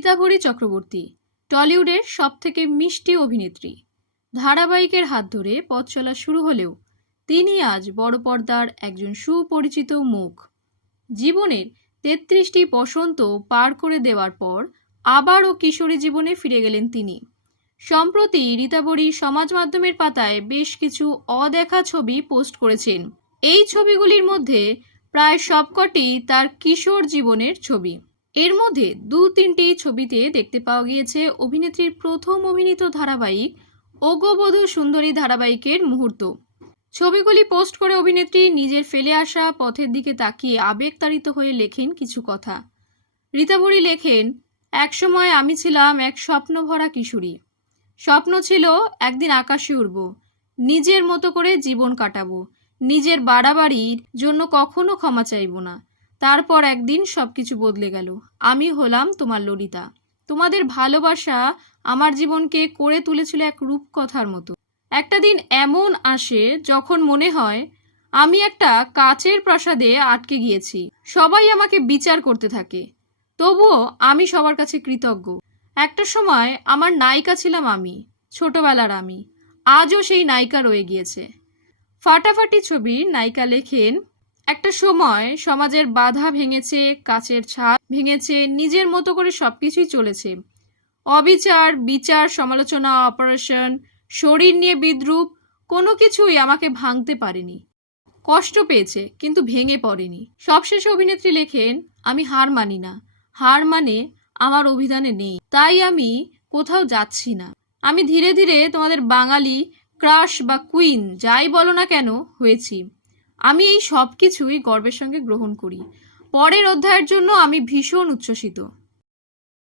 রীতাভরি চক্রবর্তী, টলিউডের সবথেকে মিষ্টি অভিনেত্রী। ধারাবাহিকের হাত ধরে পথ চলা শুরু হলেও তিনি আজ বড় পর্দার একজন সুপরিচিত মুখ। জীবনের তেত্রিশটি বসন্ত পার করে দেওয়ার পর আবারও কিশোরী জীবনে ফিরে গেলেন তিনি। সম্প্রতি রীতাবরী সমাজ মাধ্যমের পাতায় বেশ কিছু অদেখা ছবি পোস্ট করেছেন। এই ছবিগুলির মধ্যে প্রায় সবকটি তার কিশোর জীবনের ছবি। এর মধ্যে দু তিনটি ছবিতে দেখতে পাওয়া গিয়েছে অভিনেত্রীর প্রথম অভিনীত ধারাবাহিক ওগোবধূ সুন্দরী ধারাবাহিকের মুহূর্ত। ছবিগুলি পোস্ট করে অভিনেত্রী নিজের ফেলে আসা পথের দিকে তাকিয়ে আবেগতাড়িত হয়ে লেখেন কিছু কথা। রীতাবরী লেখেন, একসময় আমি ছিলাম এক স্বপ্নভরা কিশোরী। স্বপ্ন ছিল একদিন আকাশে উড়ব, নিজের মতো করে জীবন কাটাবো, নিজের বাড়াবাড়ির জন্য কখনো ক্ষমা চাইব না। তারপর একদিন সবকিছু বদলে গেল। আমি হলাম তোমার ললিতা। তোমাদের ভালোবাসা আমার জীবনকে করে তুলেছিল এক রূপকথার মতো। একটা দিন এমন আসে যখন মনে হয়, আমি একটা কাচের প্রাসাদে আটকে গিয়েছি। সবাই আমাকে বিচার করতে থাকে। তবুও আমি সবার কাছে কৃতজ্ঞ। একটা সময় আমার নায়িকা ছিলাম আমি, ছোটবেলার আমি। আজও সেই নায়িকা রয়ে গিয়েছে। ফাটাফাটি ছবির নায়িকা লেখেন একটা সময় সমাজের বাধা ভেঙেছে, কাচের ছাদ ভেঙেছে, নিজের মতো করে সবকিছুই চলেছে। অবিচার, বিচার, সমালোচনা, অপারেশন, শরীর নিয়ে বিদ্রুপ, কোনো কিছুই আমাকে ভাঙতে পারেনি। কষ্ট পেয়েছে, কিন্তু ভেঙে পড়েনি। সবশেষে অভিনেত্রী লেখেন, আমি হার মানি না। হার মানে আমার অভিধানে নেই। তাই আমি কোথাও যাচ্ছি না। আমি ধীরে ধীরে তোমাদের বাঙালি ক্রাশ বা কুইন, যাই বলো না কেন, হয়েছি। আমি এই সব কিছুই গর্বের সঙ্গে গ্রহণ করি। পরের অধ্যায়ের জন্য আমি ভীষণ উচ্ছ্বসিত।